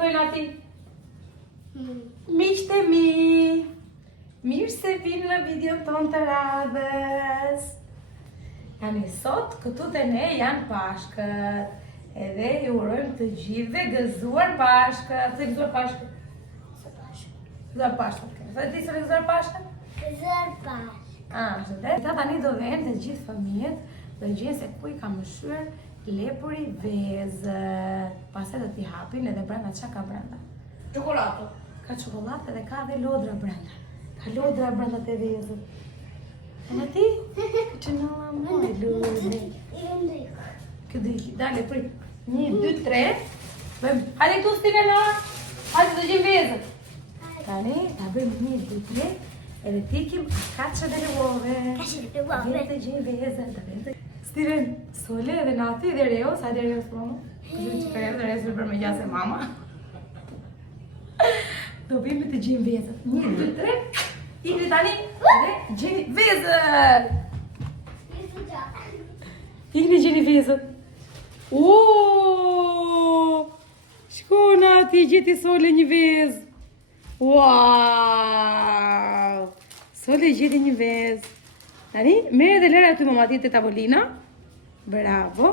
thojnë ati? Miqtë e mi, mirë se vinë në video ton të radhës. Tani sot këtu të ne janë Pashkët. Edhe ju urojmë të gjithëve gëzuar Pashkët. Se gëzuar Pashkët? Gëzuar Pashkët. Sa ti se gëzuar Pashkët? Gëzuar Pashkët. Ta tani do vjen të gjithë fëmijët, do gjenë se ku i ka mëshuar lepuri vezët. Pastaj do t'i hapin edhe brenda çka ka brenda. Çokolatë. Ka çokoladë dhe ka dhe lodra brenda. Ka lodra brenda te vezët. E në ti? Që nëlla moj lodri. Kjo dhe dale prit. 1, 2, 3. Hajde këtu stine Nora. Hajde do gjem vezët. Tani, ta bëjmë 1, 2, 3. Edhe tikim kaçë dhe lëvove. Vjen të gjem vezët. Stiren, Sole dhe Nati dhe Reos. Hajde Reos mama. Kështë që ka dhe Reos për me gjase mama. Do bëjmë të gjem vezët. 1, 2, 3. Ikri tani dhe gjeni vezët. Ikri gjeni vezët. Uuuu! Shko Nati, gjeti Sole një vezë. Wow! Sole gjeti një vezë. Tani, merë dhe lera të mama ti të tavolina. Bravo.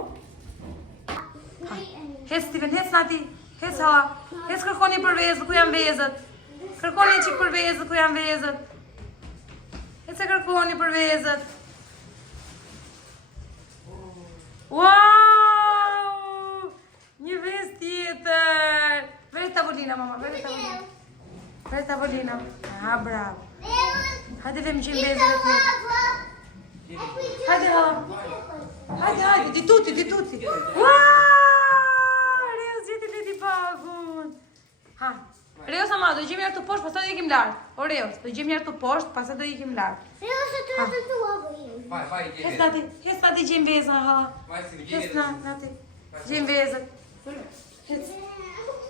Hes Steven, hes Nati. Hes hala. Hes kërkoni për vezët, ku janë vezët. Kërkoni qik për vezët, ku janë vezët. Hes e kërkoni për vezët. Wow! Një vezë tjetër. Vere tavolina, mama, vere tavolina. Vere tavolina. Ah, bravo. Hajde vem që në vezët e të. Hajde, hala. Hajde, di tuti. Wow! Reos gjeti leti pagun. Ha. Reos ama, do gjem njerë të poshtë, pastaj do ikim lartë. O Reos, do gjem njerë të poshtë, pastaj do ikim lartë. Reos e të tua bëjmë. Hes Nati gjem vezën, hala. Hes Nati, gjem vezën.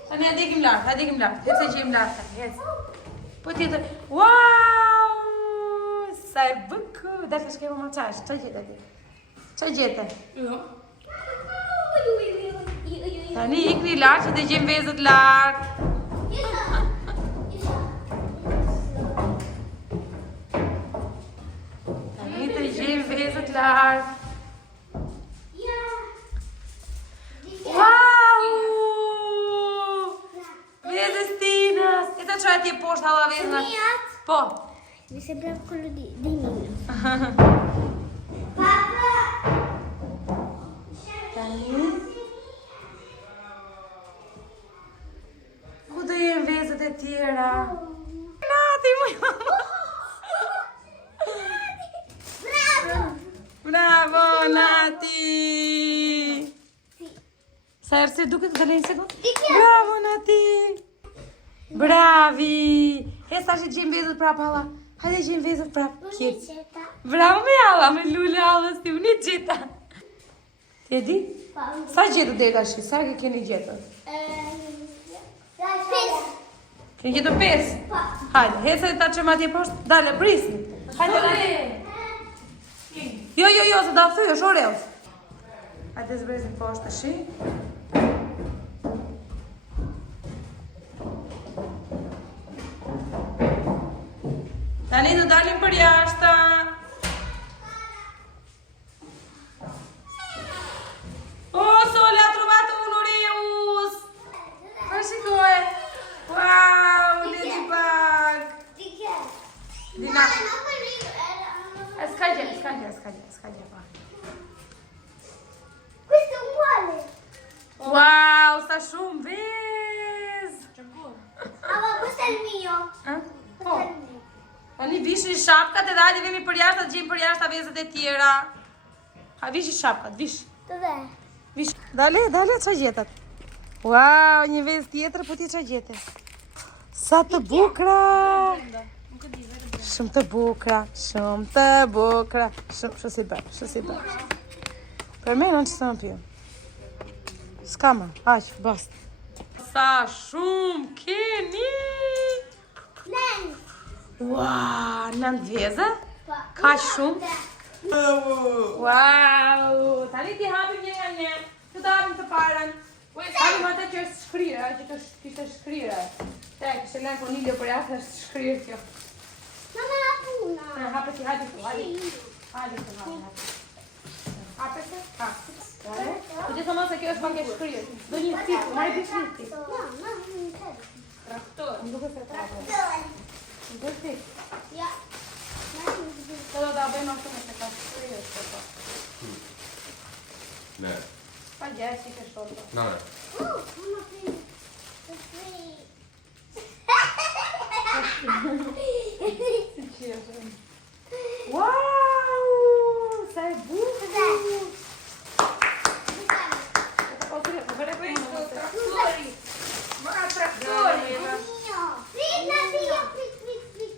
Tani hajde ikim lartë, Hes e gjem lartë, hes. Po tjetër, wow! Sa e bëku. Dhe të shkemo më qash, qa gjete ti? Qa gjete? Tani ikni lartë që të gjem vezët lartë. Tani të gjem vezët lartë. Wow! Vezës Tinës. E të qoj atje poshtë hala vezën? Po. Mi sembra quello di Nino. Papà! Tani. Ku do jenë vezët e tjera? Nati, muj mama! Bravo, Nati! Sa erse duket të lejnë sekund? Bravo, Nati! Bravi! Hes tash e gjem vezët prap hala. Hajde gjem vezët prap. Bravo me hala, me lule halës ti, unë gjeta. Ti e di? Sa gjetë dhe tash? Sa ke keni gjetë? 5. Keni gjetë 5? Hajde, hes e ta që ma tje poshtë. Dale, prisni. Hajde, Nati. Jo, se da thuj, është Oreos. Hajde zbresin poshtë të shi. Tani do dalim për jashta. O, Sole, ha trovato un Oreos. Ma shikoj. Wow, Ladybug. Dina. S'ka gjë pa. Questo è uguale. Wow, sta shumë vezë. Allora, questo è il mio. Po. Tani vishin shapkat edhe hajde vemi për jashtë, të gjejmë për jashtë vezët e tjera. Ha, vishin shapkat, vish. Dov'è? Vish. Dale, qa gjetat? Wow, një vezë tjetër, po ti qa gjete? Sa të bukra! Shumë të bukra. Shumë si bërë. Për me në që të më pjo. S'ka ma, aq, basta. Sa shumë keni! Wow, 9 vezë? Ka shumë? Wow! Tani ti hapim një. Të hapim të parën. Hapim atë që është shkrirë, që kishte shkrirë. Te, kishte lënë Cornelio për jashtë është shkrirë kjo. Mama, la puna. Hapë ti, hajde këtu, hajde. Hajde këtu, hajde. Hapë se? Hapë. Po gjithë mos se kjo është pak e shkrirë. Do një fiku, marrë bicikletë. Traktor, më duket se traktor. Më duket ti. Ja. Të do ta bëjmë ashtu me se ka shkrirë këto. Ne. Pa gjeshtë që shorta. Ne. Mama, free. Si që është. Wow! Sa e bukur!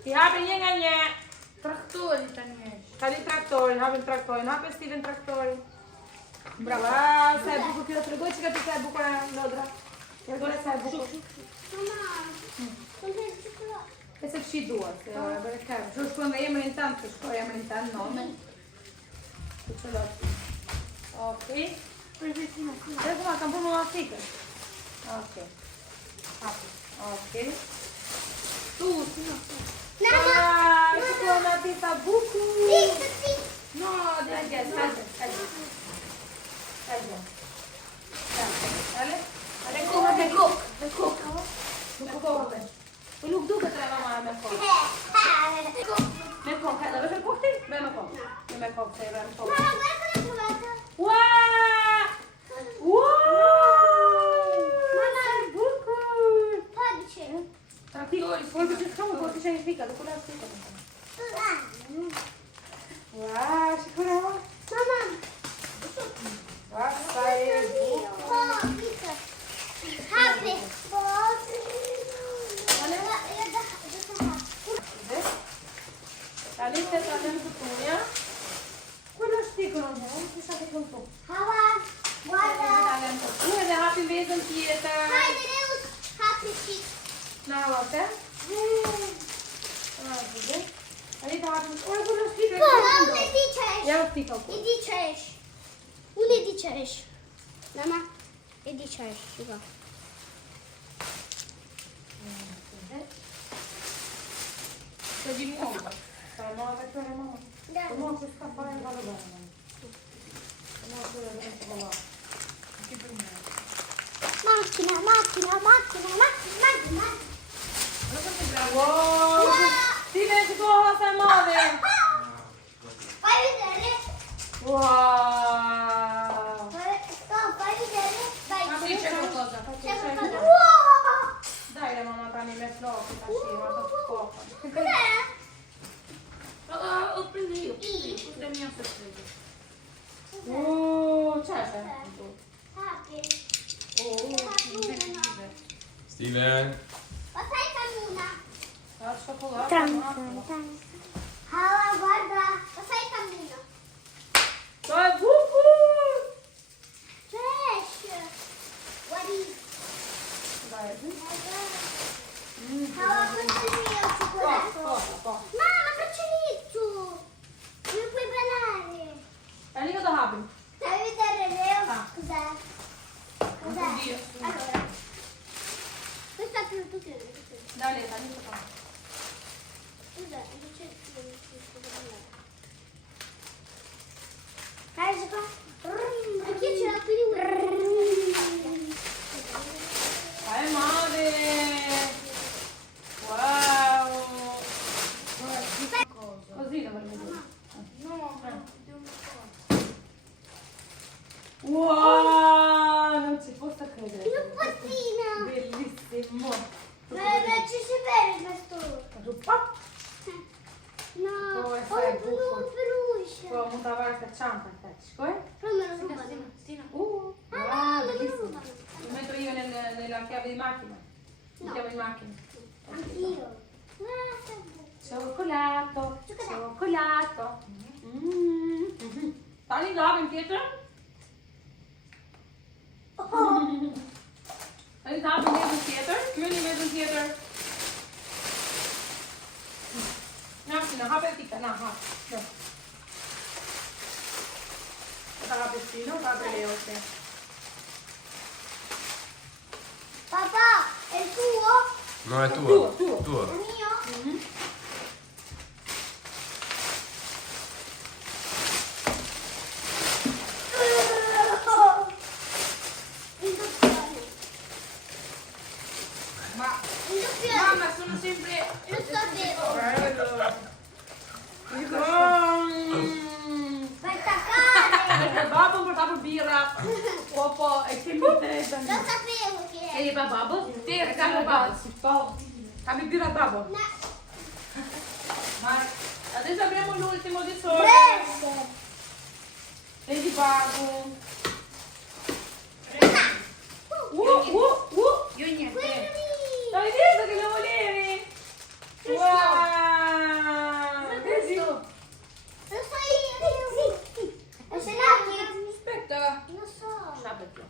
Ti hapi një nga një. Traktori tani. Kali traktorin, hapim traktorin, hapi Steven traktorin. Brava, sa e bukur kjo, tregoj që ka ti sa e bukur lodra. Tregoj sa e bukur. E se fshi duat, se bërë kërë. Që shkojnë dhe emrin tanë, që shkoj emrin tanë, nomen. Që që lotë. Okej. Dhe kuma, kam përmë nga fikër. Okej. Hapi. Okej. Tu, sino. Që shkojnë ati sa buku. No, dhe gjes, hajde. Hajde. Dale? Ale kuma me kuk. Me kuk. Nuk kokë. Po nuk duke të rema me kokë. Me kokë, do vëshër kokë ti? Me kokë. Me kokë, se e me kokë. Wow! Wow! Mama, bukur! Traktori, folgu që s'kamu, po t'isha një fika, do kula fika. Wow, shikura ma? Mama! Wow, sa e bukur. Happy! Aliste të alem të tunja. Quello shtikë në gjë, që sa të kënë tu. Hava! Guarda! Alem të tunja dhe hapim vezën tjetër. Hajde, Reus! Happy chick! Na lote. Ali të hapim. Ora quello shtikë. Unë e di që është! Ja u stikë ku. E di që është! Unë e di që është! Mama, e di që është, shiko. Të gjimi ombë. Sa e ma dhe kërë e ma. Të ma që s'ka fare nga dhe bërë. Të ma që dhe dhe të bëlla. Në ki për me. Macchina! Wow! Steve, që koha sa e madhe. Fai vedere! Wow! Fai vedere! Dai! Ma qui c'è qualcosa. C'è qualcosa! Wow! Dai la mamma tani me flocchi, ta scema, ta scopa. Cos'è? Ho preso io. Sì. Le mie sorprese. Oh, c'è. Happy! Steven. Ma sai cammina? La cioccolata. Hava, guarda! Ma sai cammina? Dai, buco! Trash! Guardi! Dai. Hava, questo è il mio cioccolato! Po. Mamma, caccioletto! Non puoi ballare! Dai, lì cosa happen? Devi vedere, Leo? Ah. Cos'è? Oddio. Allora, questo è tutto che Dai, lì qua. Cos'è? Guarda qua. Perché ce l'ha più di una? Dai, madre. Wow. Così la voglio vedere. No, Wow, non ci posso credere. una patina. Bellissimo. Ma ci si vede questo? Pop. No, Oh, è ho sai, un peluche. Può montare la ciampa, Però me lo rubano. Wow, Ah, no, me lo bellissimo. rubano. Lo metto io nella chiave di macchina. Mettiamo in macchina. Anch'io. Cioccolato. Tani da in pietra? Tani da in pietra? Jullie met een pietra? Nou, Sina, hap even tika. Nou, hap. Zo. Hap even Sina, hap even Leo. No, è tua. Tua. È mio? Il doppione. Ma Il doppione. mamma, sono sempre... Lo sapevo. Vai attaccare. Perché babbo portava birra, uopo e che mi interessa. Lo sapevo che E era. babbo? Sì, cambio babbo. Cambio birra babbo. No. Ma adesso abbiamo l'ultimo di sole. Prese. E di babbo. Io niente. Quelli. Hai visto che lo volevi? Wow! Questo. Lo so io. Lo sai anche? Aspetta. Lo so. Sabato.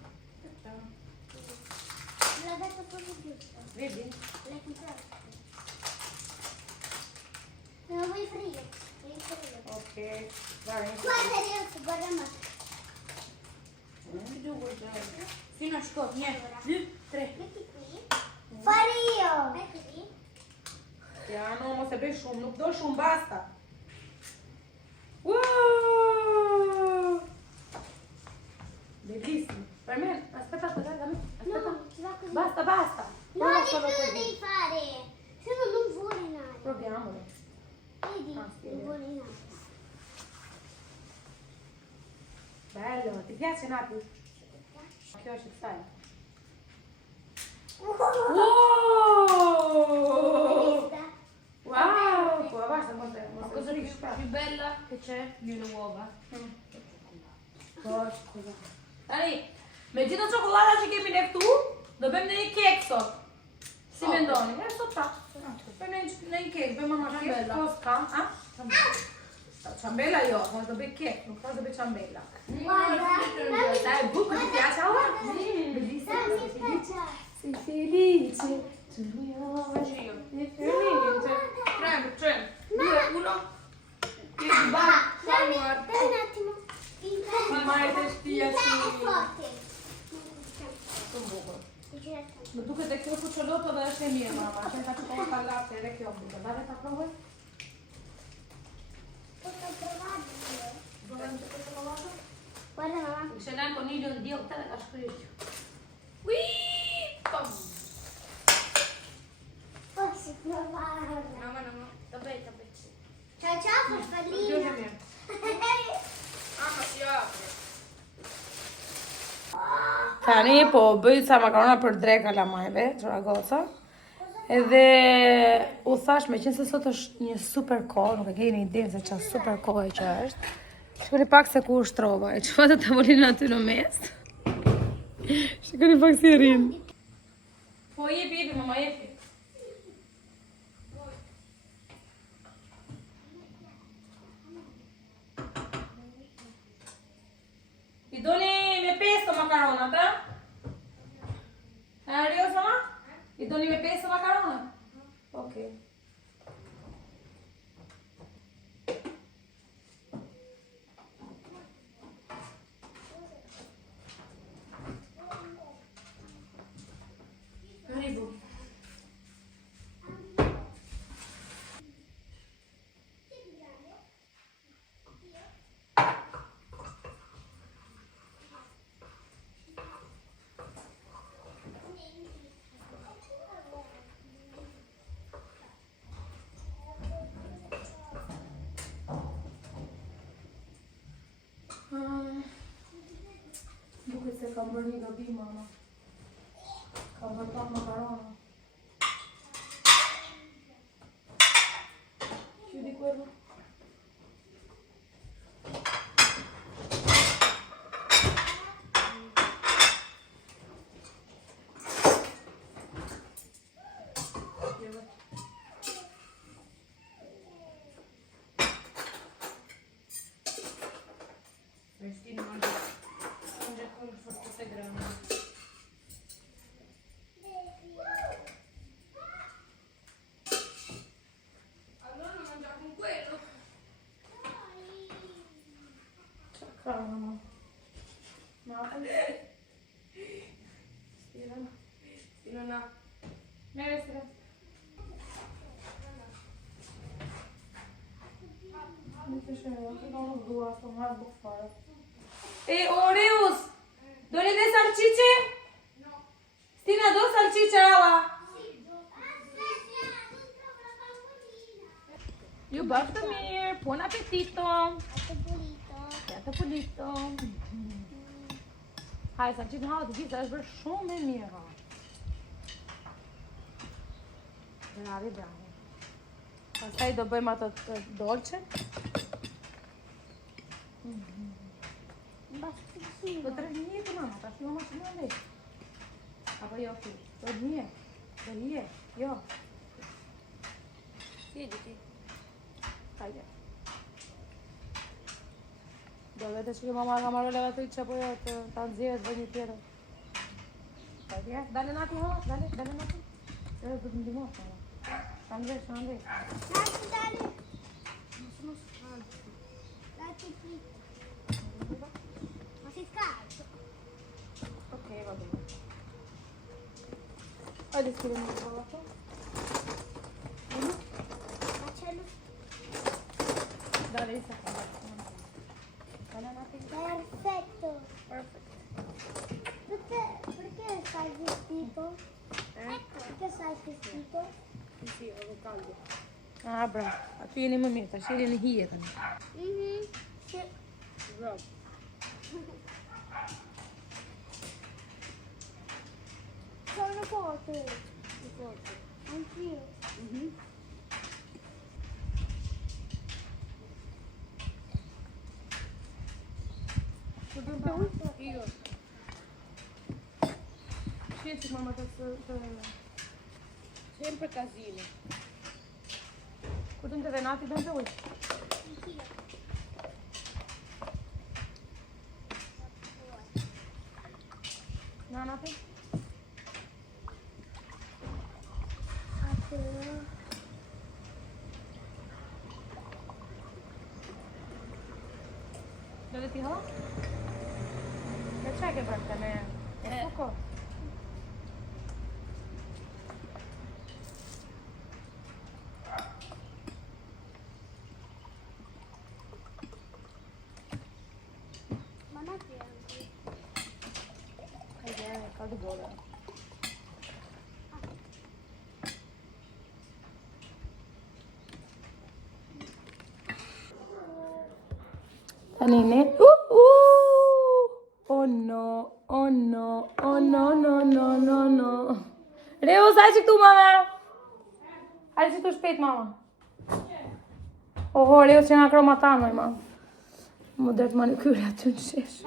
L'ha detto proprio giusto. Vedi? L'hai comprato. Non lo vuoi fare? Vuoi fare io? Ok, vai. Guarda adesso, guarda ma. Fino a scopo, niente. 2, 3. Metti qui. Fare io. Metti qui. Piano, ma se bei shumë, nuk do shumë, basta. Wow! Bellissimo. Per me, aspetta, aspetta. No, si va così. Basta, basta. No, Ora di solo più così. devi fare. Se no non vuole in aria. Proviamolo. Vedi? Ah, sì, Non vuole in aria. Bello, ti piace Nati? Che ora ci stai? Wow. Wow! Wow! Poi basta, La cosa più bella che c'è di le uova. Tani, me gjithë çokollata që kemi ne këtu, do bëjmë në një kek sot. Si mendoni? Ja sot ta. Bëjmë në një kek, bëjmë mama kek, kos ka, a? Ciambella jo, ma do bëj kek, nuk do bëj ciambella. Guarda. Dai, buco ti piace ora? Dammi Bellissimo. aspetta. Sei felice? Giulio, sei felice? 3, 2, 1. Dammi un attimo. Il Ma è testia, è sì. forte. Më duket e kjo kuçoloto dhe është e mirë, mama. Që ka çokollatë ka latte edhe kjo bukur. Dale ta provoj. Posso provare? Volem të çokollatë? Guarda mamma. Se l'hanno coniglio di Dio, te la scritto. Posso provare? No. Vabbè. Ciao ciao farfallina. Ah, si apre. Tani po bëj ca makarona për dre kalamajve, çora goca. Edhe u thash me qenë se sot është një super kohë, nuk e keni ide se çfarë super kohë që është. Shikoni pak se ku ushtrova, e çfarë të tavolinën aty në mes. Shikoni pak si rrin. Po jepi, mama jepi. I doni me pesto makaronat, eh? Arios, mama? I doni me pesto makaronat? Ok. Arrivo. Duket se kam bërë një gabim, mama. Kam bërë pak makarona. Chiudi quello. Vestino mangia con forte grande. Allora mangia con quello. Calma. No. Non ha. Neresi. E, Oreus! Dole de salcice? Stina, do salcice ała? Ju baftë mirë, buon appetito! Të pulito. Hajde, salcicën halla të gjitha, është bërë shumë e mirë halla. Bravi, bravi. Pastaj do bëjmë ato të dolce. Do të rëhnije të mama, ta shi mama që në ndej. Apo jo, fi, do rëhnije, jo. Sjedi ti. Hajde. Do vete që mama ka marrë lavatrice apo jo të nxjerrë të bëj një tjetër. Hajde, dale nati holla, dale nati. Se do të ndihmosh mama. Ta ndresh. Nati, dale. Mos falë. Nati, fritë. Ma si scalzo. Ok, va bene. Hajde, scrivi un po' la foto. Facciamo. Dale, sta qua. Perfetto. Perché sai vestito? Perché sai vestito? Sì, avevo caldo. Ah, bravo. Aty jeni më mirë, tash jeni në hije tani. Bravo. Sono forte. Anch'io. Io. Senti mamma të Sempre casino. ku të ndëve nati do ndëve? Anch'io. Na nati? Dove ti ho? Che c'è che porta me? Poco? Ma non è anche. Caldo buono. Tanine. Oh no, oh no, oh no, no, no, no, no. Reus, hai që këtu, mama. Hai që këtu shpejt, mama. Oho, Reus që nga kromatan, mama. Më dërtë manikyri aty në shesh.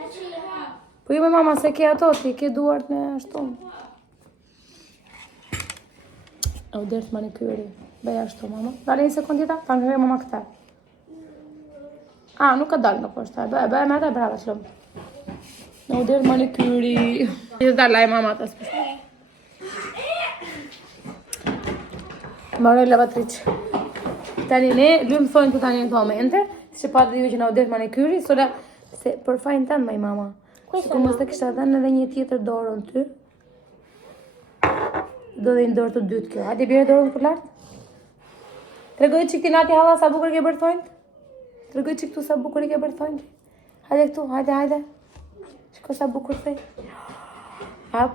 Po ju me mama se ke ato, ti ke duart në ashtu. O dërtë manikyri. Bëja ashtu, mama. Dale një sekundita, ta në mama këta. Ah, nuk ka dalë në poshtë. Bëja me ata brava të lumë. Në u dërë manikyri. Gjithë dalë laj mama të spështë. Maroj lavatriqë. Tani ne, lumë thojnë të tani në të momente, që pa të dhiju që në u dërë manikyri, sola se për fajnë tanë maj mama. Që ku mos të kishtë dhenë edhe një tjetër dorën ty. Do dhe një dorë të dytë kjo. Hajde bjerë dorën për lartë. Tregoj që këti nati halla sa bukur i ke bërthojnë. Tregoj që këtu sa bukur i ke bërthojnë. Hajde këtu, hajde. Shko sa bukur thej. Pa,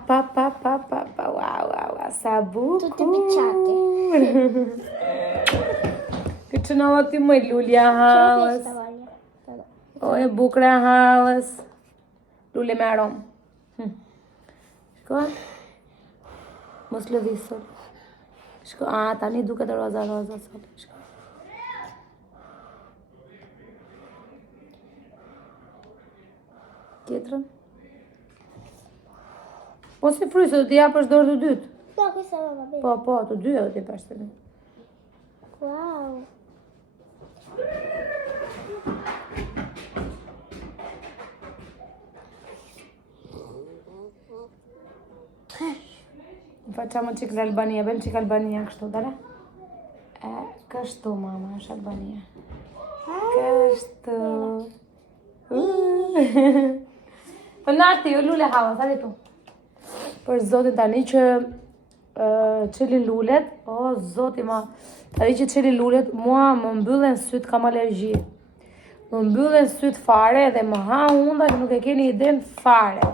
wow, sa bukur. Tutte picciate. Këtë që në ti më lulja halës. O e bukra halës. Lule me aromë. Shko? Mos lëvisur. Shko, tani duket e roza sot. Shko. Tjetrën? Po si frysë, do t'i japësh dorë të dytë? No, questa va bene. Po, të dy edhe t'i pash të një. Wow. Facciamo qik l'Albania, bëjmë qik Albania kështu, dale? Kështu, mama, është Albania. Kështu. Po nati, jo lule hava, sa tu. Për zotin tani që qeli lulet, o zoti ma, tani që qeli lulet, mua më mbyllen syt, kam alergji. Më mbyllen syt fare dhe më ha unda që nuk e keni iden fare.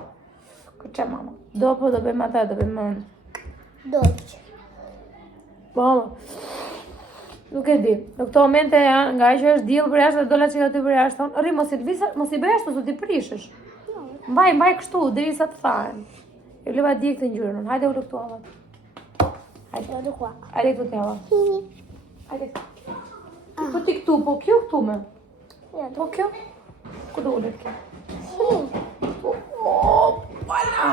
Që mama? Dopo do bëjmë ata, do bëjmë... Dolce. Mama, nuk e di. Në këto momente janë, nga që është diell për jashtë dhe dola që aty për jashtë thonë, rri mos i bëj ashtu, ti prishësh. Mbaj kështu, derisa të thahen. E leva di këtë ngjyrën. Hajde ulo këtu ava. Hajde qua. Hajde këtu te ava. Hajde. Po ti këtu, po kjo këtu me. Po kjo? Ku do ulet kjo? Opala!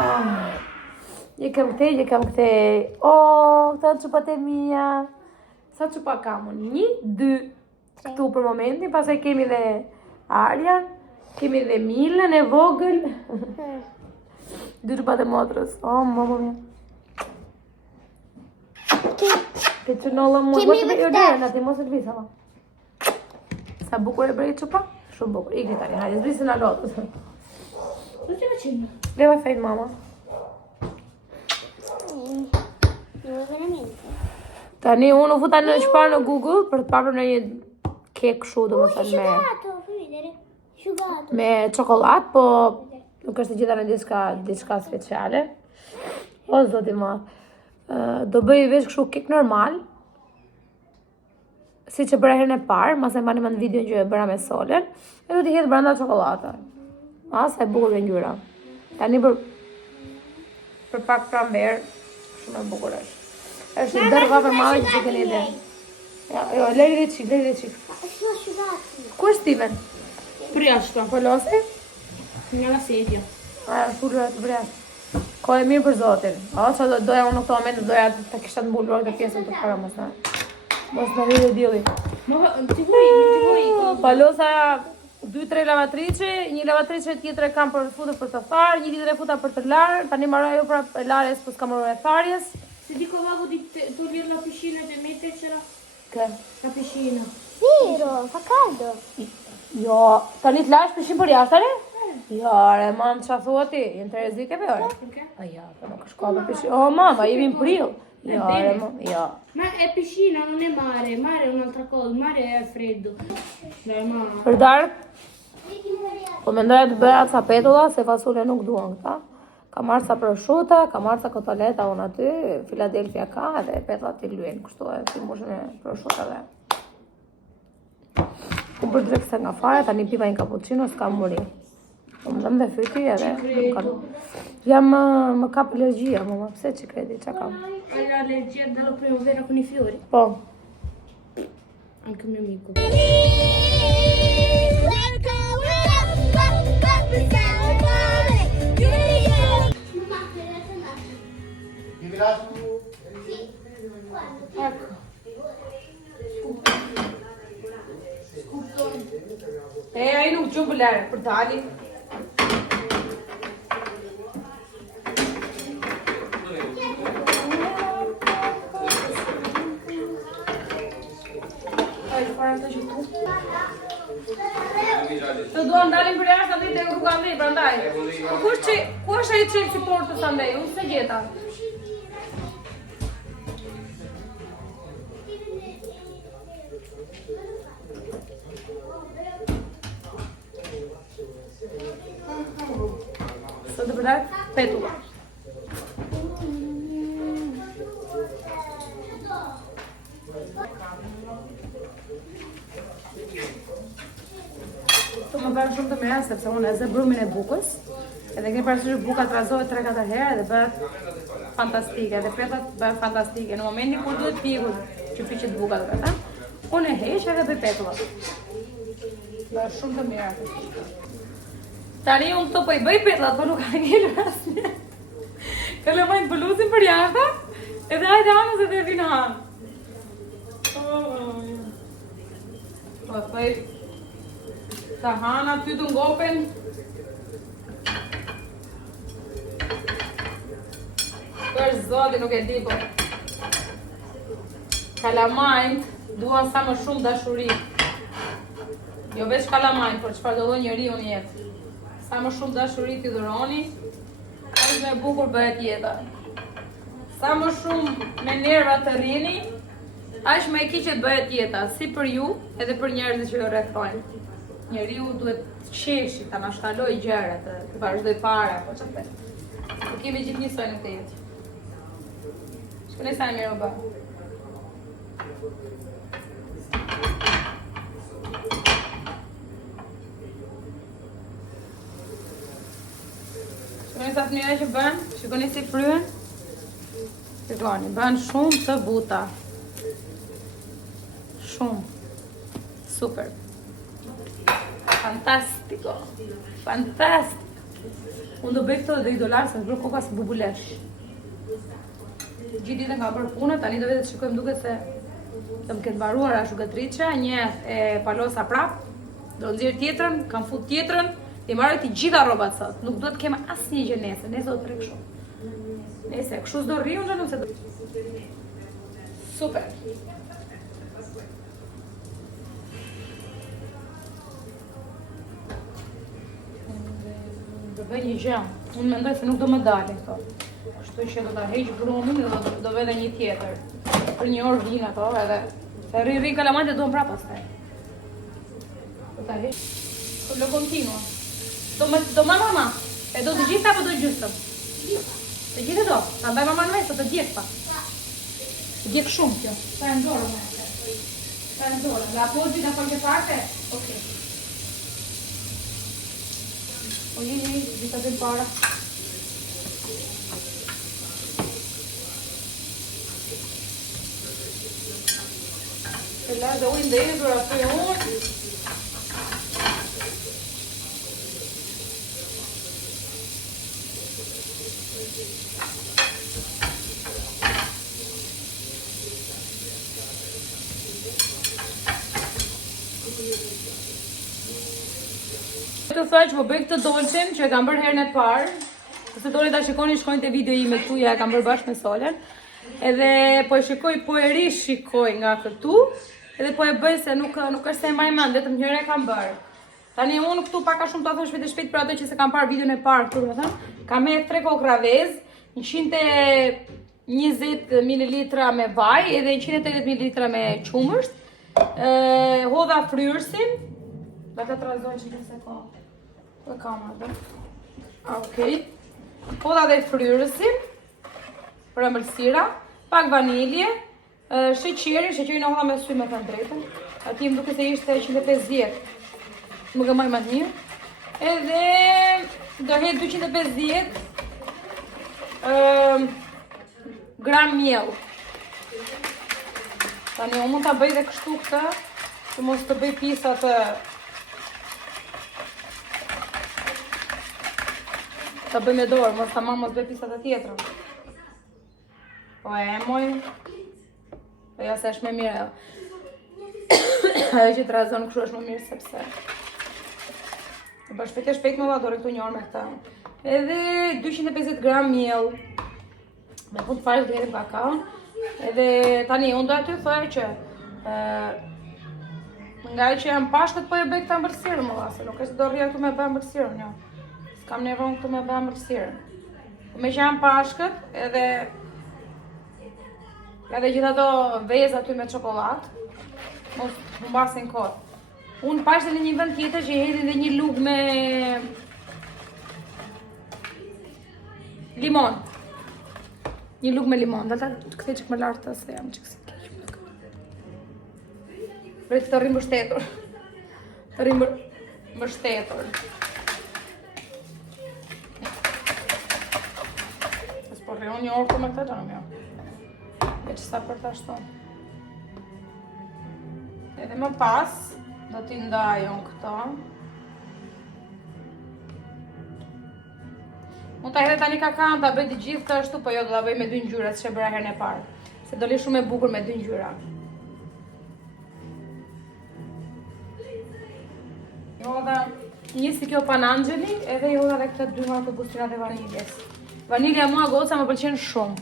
Je kam këtej. Këta çupat e mia. Sa çupa kam unë? 1, 2. Këtu për momentin, pastaj kemi dhe Arjan, kemi dhe Milën e vogël. 2 çupat e motrës. Mamma mia. Ke çunolla mua, mos e bëj orën aty, mos e lëviz ama. Sa bukur e bëri çupa? Shumë bukur. Ikni tani, hajde, zbrisën a rrotës. Non ce la facendo. Leva fejt mama. Veramente. Tani unë u futa në shpar në Google për të parë në një kek kështu domethënë Asciugato, fammi vedere. Asciugato. me çokollatë, po nuk është e gjitha në diçka speciale. O zoti i madh. Do bëj veç kështu kek normal. Si që bëra herën e parë, mas e mbani në videon që e bëra me Solen, e do t'i hedh brenda çokollata. Sa e bukur e ngjyra. Tani për pak pramber, shumë e bukur është. Është një dërë vapër madhe që keni ide. Jo, lejri dhe qik. Sono asciugati. Ku është Steven? Priashta. Po losi? Nella sedia. Shurë të brest. Ko e mirë për zotin. Që doja unë në këto moment, doja të kisha të mbullur këtë pjesën të para mos në rrë dhe dili. Ma ti vuoi? Palosa 2-3 lavatrice, një lavatrice tjetër e kam për futur për të tharë, një tjetër e futa për të larë, tani marrë ajo pra larjes, po s'kam marrë e tharjes. Se dico vago di togliere la piscina e mettercela. Kë? La piscina. Vero, fa caldo. Jo, tani të lash pishin për jashtë, are? Jo, are, mamë që thua ti, jenë të rezike për ore. Perché? Ja, po nuk është ka për pishin. O, mama, jemi në prill. Jo, are, jo. Ma è piscina, non è mare. Mare è un'altra cosa. Mare è freddo. Dai, mamma. Për dark, po mendoja të bëja ca petulla, se fasule nuk duan këta. Ka marrë sa prosciutto, ka marrë sa kotoleta unë aty, Philadelphia ka dhe petullat t'i lyen, kështu e si mbushën e prosciuttave. U bërë drekse nga fare, tani piva një cappuccino, s'ka muri. Më dëm dhe fyti edhe nuk ka. Jam më kap alergjia, mama, pse që kredi, që kam? Hai l'allergia dalla primavera con i fiori? Po. Anche un mio amico. Ecco. Ai nuk gjumë për lërë, për dali. Të duan dalim për jashtë, ati të rruga ndej, prandaj. Ku është ai qelë si portës andej? Unë se gjeta. Së të përdar petulla. Të më bërë shumë të mira, sepse unë e zë brumin e bukës, edhe keni parasysh buka të razohet 3-4 herë dhe bëhet fantastike, dhe petat bëhet fantastike. Në momentin kur duhet pikur që fiqet buka të këta, unë e heq edhe bëj petullat. Bëhet shumë të mira. Tani unë këto po i bëj petullat, po nuk ka ngellur asnjë. Këllë majtë bluzin për jashtë, edhe hajde hanë se të e vinë hanë. Po të të hanë aty të ngopen. Për zoti nuk e di po. Kalamajt duan sa më shumë dashuri. Jo veç kalamajt, por çfarë do lloj njeriu në jetë. Sa më shumë dashuri t'i dhuroni, aq më e bukur bëhet jeta. Sa më shumë me nerva të rrini, aq më e keqe bëhet jeta, si për ju, edhe për njerëzit që ju rrethojnë. Njeriu duhet të qeshi, ta mashtaloj gjëra, të vazhdoj para, po çfarë? Po kemi gjithë njësoj në këtë jetë. Shkone sa mirë o ba. Shkone sa të mira që bën, shikoni si fryen. Shikoni, bën shumë të buta. Shumë. Super. Fantastico. Fantastico. Unë do bëj këto dhe i dolar se bërë koka së bubulesh. Gjithë ditën ka bërë punë, tani do vetë të shikojmë duke se të më ketë mbaruar ashtu gatriçja, një e palosa prap, do nxjerr tjetrën, kam fut tjetrën, i marrë të gjitha rrobat sot. Nuk do të kem asnjë gjë nesër, nesër do të prek shumë. Nesër, kështu s'do rri unë nuk se do. Super. Do bëj një gjë. Unë mendoj se nuk do më dalin këto. Kështu që do ta heq grumin dhe do vë edhe një tjetër. Për një orë vin ato edhe se rri kalamajt e duan prapë pastaj. Do ta heq. Con lo continuo. Do mama. E do të gjitha apo do gjysmë? Të gjitha do. Ta mbaj mama në mes të djeg pa. Të djeg shumë kjo. Sa e nxorë më. Sa e nxorë. La appoggi da qualche parte? Ok. Olini, dita del para. E la do in dentro la peon. Të thaj që po bëj këtë dolçen që e kam bërë herën e parë. Nëse doni ta shikoni, shkojnë te video ime këtu, ja e kam bërë bashkë me Solen. Edhe po e shikoj, po e rishikoj nga këtu. Edhe po e bëj se nuk është se e mbaj mend, vetëm një herë e kam bërë. Tani unë këtu pak a shumë ta them shpejt për ato që se kam parë videon e parë këtu, më thënë. Kam me 3 kokë ravez, 120 ml me vaj edhe 180 ml me qumësht. Hodha fryrësin. Data të razojnë që nëse ka. Dhe kamera. Okej. Hodha dhe fryrësin. Për ëmbëlsira. Pak vanilje. Sheqerin hodha me sy me të drejtën. Ati më duke se ishte 150. Më gëmaj më një. Edhe do hedh 250 gram miell. Tani unë mund ta bëj dhe kështu këtë, që mos të bëj pisa të bëj me dorë, mos bëj pisa të tjetra. Po e moj. Po ja se është me mirë. Ajo që të razon kështu është me mirë sepse. Bërë shpejt më dha dore këtu një orë me këta. Edhe 250 gram miell. Me fund fare të jetim kakaon. Edhe tani unë do aty thoj që nga që jam pashkët po e bëj këta ëmbëlsirën më dha, se nuk është do rria këtu me bëj ëmbëlsirën, jo. S'kam nevojë këtu me bëj ëmbëlsirën. Me që jam pashkët edhe gjitha ato vez aty me çokoladë, mos humbasin kohë. Unë pashtë në një vend tjetër që hedhin dhe një lugë me limon. Një lugë me limon. Dalta të kthej çik më lart të se jam çik si keq. Prit të rrim mbështetur. Të rrim mbështetur. Po rrion një orë me këtë gjam, jo. Veç sa për ta shton. Edhe më pas do t'i ndajon këto. Mund ta hedh tani kakaon, ta bëj të gjithë të ashtu, po jo do ta bëj me 2 ngjyra, siç e bëra herën e parë. Se do li shumë e bukur me 2 ngjyra. Joda një si kjo panangjeli, edhe joda dhe këto 2 marrë të bustinat e vaniljes. Vanilja mua goca më pëlqen shumë.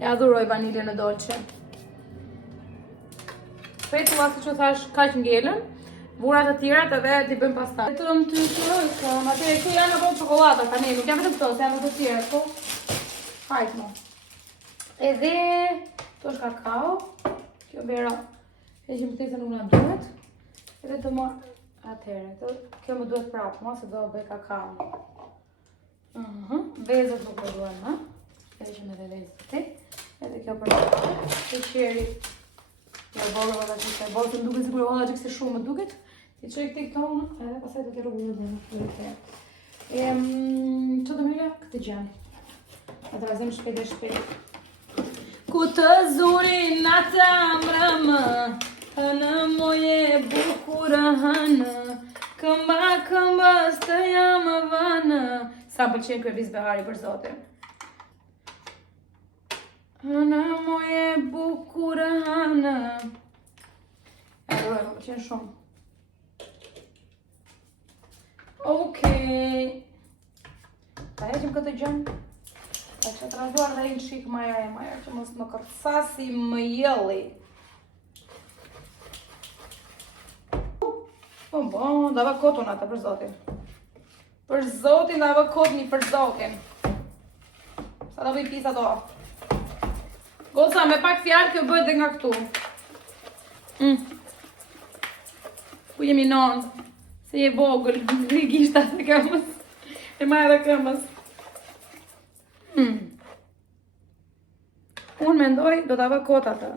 Ja adhuroj vanilje në dolçe. Shpejt u asë që thash kaq ngelen, vurat të tjerat edhe t'i bëjmë pastaj. Vetëm të qëroj, atëre këtu janë apo çokolada tani, nuk janë vetëm këto, se janë të tjerat, po. Hajt mo. Edhe këto është kakao, kjo vera, e që më të se nuk nga duhet. Edhe të marë Atëherë, kjo më duhet prapë, ma se do bëj kakao. Vezët nuk për duhet, ha? Edhe që me dhe vezët ti. Edhe kjo për kakao. Të qeri. Jo, bolë vada që se bolë të më duket, sigur vada që këse shumë më duket. Ti qëri këti këto, edhe pasaj të kërë bëllë dhe në të që të mire, këtë gjenë. A të razim shpejt e shpejt. Ku të zuri në të mrëmë, hënë moje bukurë hënë, këmba së jamë vënë. Sa më pëlqen kërë Vizë Behari për zote. Hënë moje bukurë hënë. E dojë, më pëlqen shumë. Okej. Ta heqim këtë gjënë. Ta që të razuar dhe i në shikë maja që mos më kërcasi më jeli. Dava kotun atë për zotin. Për zotin dava kotni për zotin. Sa da bëj pisa do. Goca, me pak fjarë kjo bëjt dhe nga këtu. Ku jemi nonë? Se je vogël, në gishta të këmës. E maja dhe këmës. Unë mendoj do t'ave kot atë.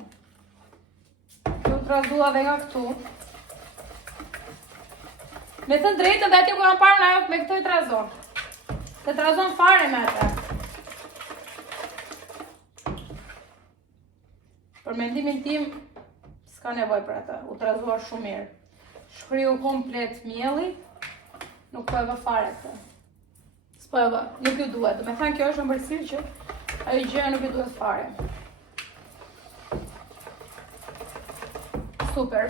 Do t'razua dhe nga këtu. Me thënë drejtën dhe ati ku jam parë në ajo me këto i t'razon. Të t'razon fare me atë. Për mendimin tim, s'ka nevoj për atë. U t'razuar shumë mirë. Shkriju komplet mjeli, nuk po e vë fare këtë. S'po e vë, nuk ju duhet. Do me thënë kjo është në bërësirë që ajo gjëja nuk ju duhet fare. Super,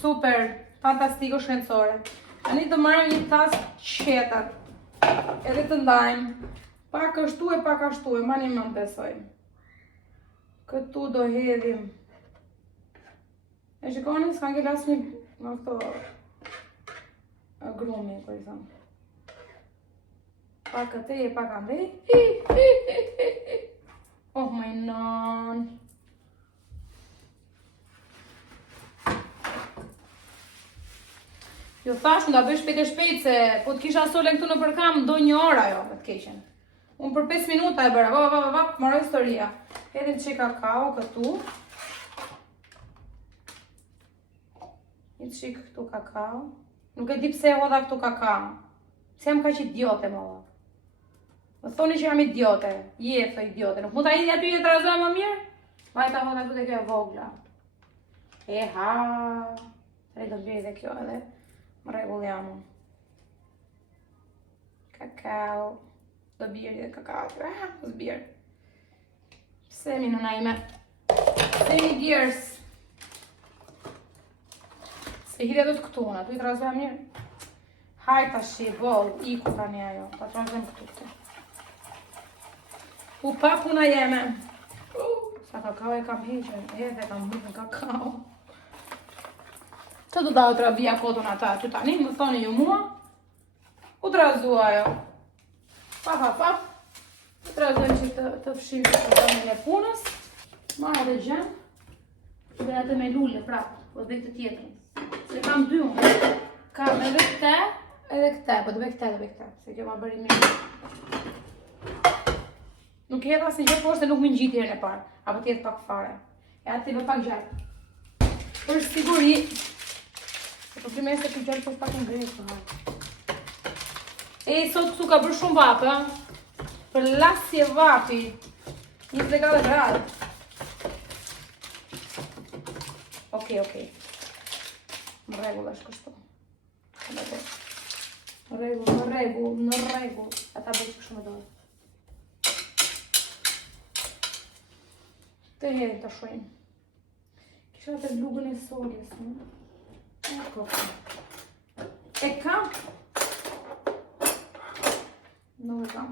super, fantastiko shkencore. Ani të marrim një tas qetar, edhe të ndajmë, pak ashtu e, mani më në besoj. Këtu do hedhim. E shikoni, s'ka nge lasë një në këto grumi, për i thëmë. Pak këte e pak andej. Oh my non. Jo thash, më da bëj shpejt e shpejt se po të kisha solen këtu në përkam, do një ora jo me të keqen. Unë për 5 minuta e bëra, marrë historia. Hedhim që kakao këtu. Një qik këtu kakao. Nuk e di pse e hodha këtu kakao. Pse jam ka që idiote më hodha. Më thoni që jam idiote. Je, thë idiote. Nuk mu ta idi aty e të razoj më mirë? Vajta hodha këtu dhe kjo e vogla. Eha. Tre do bëj dhe kjo edhe. Më regulliamo. Kakao. Do bjerë dhe kakao. Më zbjerë. Pse mi nëna ime. Pse mi djerës. Se hirja do të këtu unë, tu i të razoj mirë. Hajta shi, bol, iku ka një ajo. Ta të razojmë këtu të. U pa puna jeme. Sa kakao e kam heqen, edhe kam bërë kakao. Që do da u të rabia kodun ata që tani, më thoni ju mua. U të razua jo. Pa. U të razojmë që të fshim që të tani e punës. Marë dhe gjemë. Dhe atë me lulle prapë, po dhe këtë tjetërën. Se kam dy unë. Kam edhe këte, edhe këte. Po të bëj këte. Se kjo ma bëri mirë. Nuk e hedha si gjë poshtë dhe nuk më ngjiti herën e parë. Apo tjetë pak fare. E atë të bë pak gjatë. Për siguri. Po primer se të gjatë poshtë pak në grejtë. E sot këtu ka bërë shumë vapë. Për lasje vapi. 24 gradë. Okej. Në regull është kështu. Në regull. Ata bëjtë kështu me dojë. Të hedhë të shojnë. Kisha të lugën e soljes, në? E kam? Nuk e kam.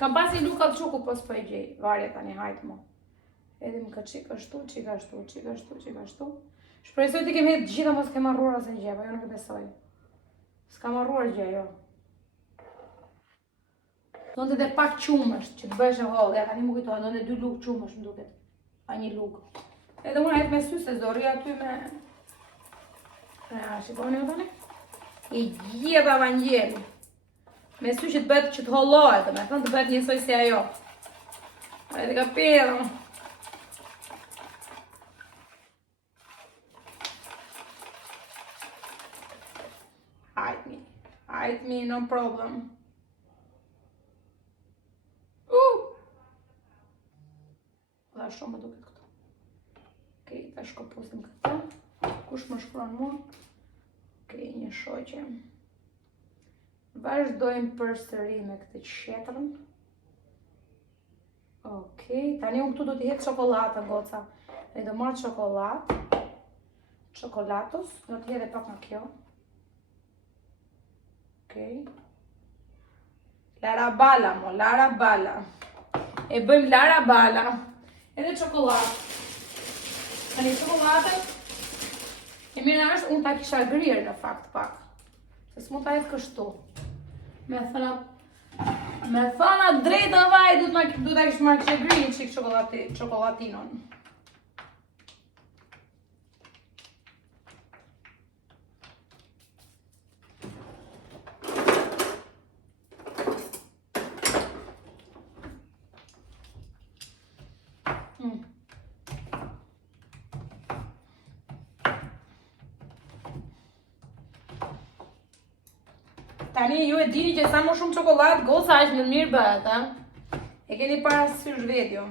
Kam pasi lukat quku po s'po e gjej. Varje tani hajtë mo. Edhim ka qika shtu. Shpresoj të kemi hedhë gjitha mos kem arruar asë gjë, po jo nuk e besoj. S'kam arruar gjë, jo. Donte dhe pak qumësht, që të bëhesh e hollë, ja tani mu kujtohet, donte 2 lugë qumësht më duket. A një lugë. Edhe unë jetë me sy se zori aty me... shikoni o tani? I gjitha Vangjeli. Me sy që të bëhet që të hollohet, me thënë të bëhet njësoj si ajo. Avete capito? Hide me, no problem. Dha shumë më duket këto. Okej, tash koposim këta. Kush më shkruan mua? Okej, një shoqe. Vazhdojmë përsëri me këtë qetrën. Okej, tani unë këtu do t'i heq çokoladë, goca. Ne do marr çokoladë. Çokolatos, do t'i hedh pak nga kjo. Okej. Lara bala, mo, lara bala. E bëjmë lara bala. Edhe çokoladë. Tani çokoladën e mirë është unë ta kisha grirë në fakt pak. Se s'mund ta hedh kështu. Me thana drejtën vaj, du ta kishë marrë kështë grirë qik çokolatinon. Tani ju e dini që sa më shumë çokoladë, goca aq më mirë bëhet, ha? E keni parasysh vetë ju.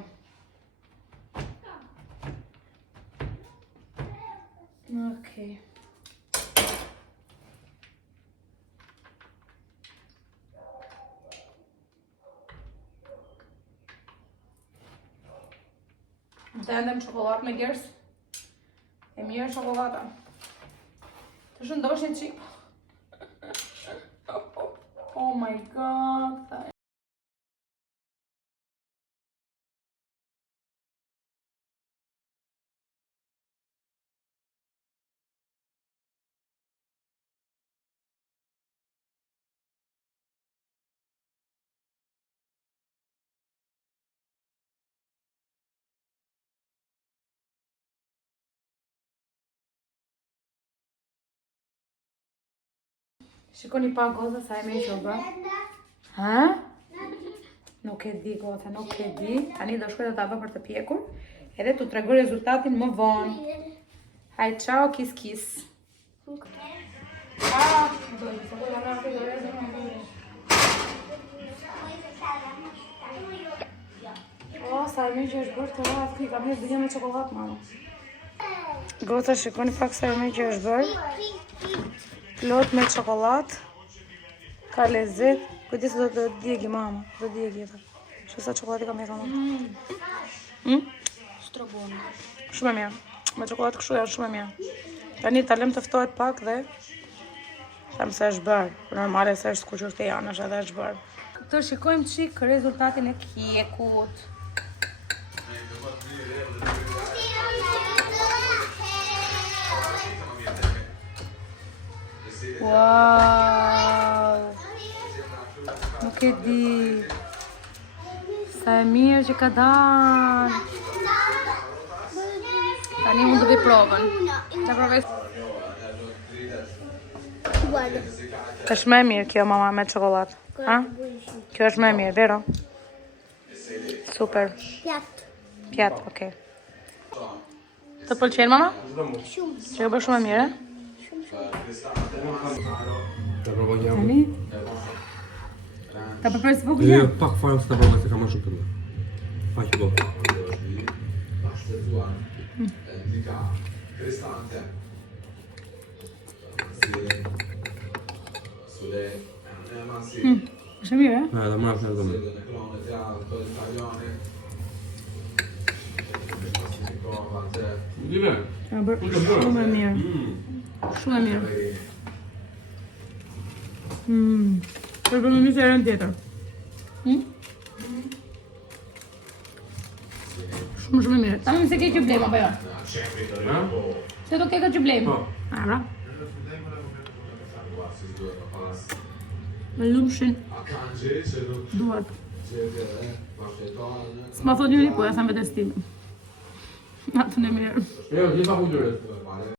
Okej. Të endem çokoladë me gers. E mirë çokolada. Të shëndosh një qip. Oh my god. Shikoni pa goza sa e mirë që u bë. Ha? Nuk e di goza, nuk e di. Tani do shkoj të ta vë për të pjekur. Edhe t'u tregoj rezultatin më vonë. Haj, ciao, kiss kiss. O, sa e mirë që është bërë të ratë, këj kam hirë dhja me çokoladë, mama. Goza, shikoni pak sa e mirë që është bërë. Plot me çokoladë. Ka lezet. Kujdes do të djegi, mama. Do djegi ata. Shë sa çokoladë kam hirë, mama. Stroboni. Shumë e mirë. Me çokoladë kështu janë shumë e mirë. Tani ta lëm të ftohet pak dhe them se është bërë. Normale se është kuqur të janë, është edhe është bërë. Këtë shikojmë qik rezultatin e kjekut. Wow! Nuk e di. Sa e mirë që ka dalë. Tani mund të bëj provën. Ta provoj. Guarda. Është më e mirë kjo, mama, me çokoladë. Ha? Kjo është më e mirë, vero? Super. Pjatë, okay. Të pëlqen, mama? Shumë. Që e bërë shumë e mirë, e? Ta provogliamo? Tani? Ta përpër së bukur një? Pak fare sta prova se ka më shumë këtu. Pak do. Është e mirë, e? Da marrë të domë. Live. Ka bërë shumë e mirë. Shumë e mirë. Për bërë një serën tjetër. Shumë e mirë. Ta më se ke që blema, për jo? Se do ke ka që blema? Ara. Me lumshin duart. S'ma thot njëri, po ja sa me testimin. Natën e mirë. Jo, gjitha hullurët.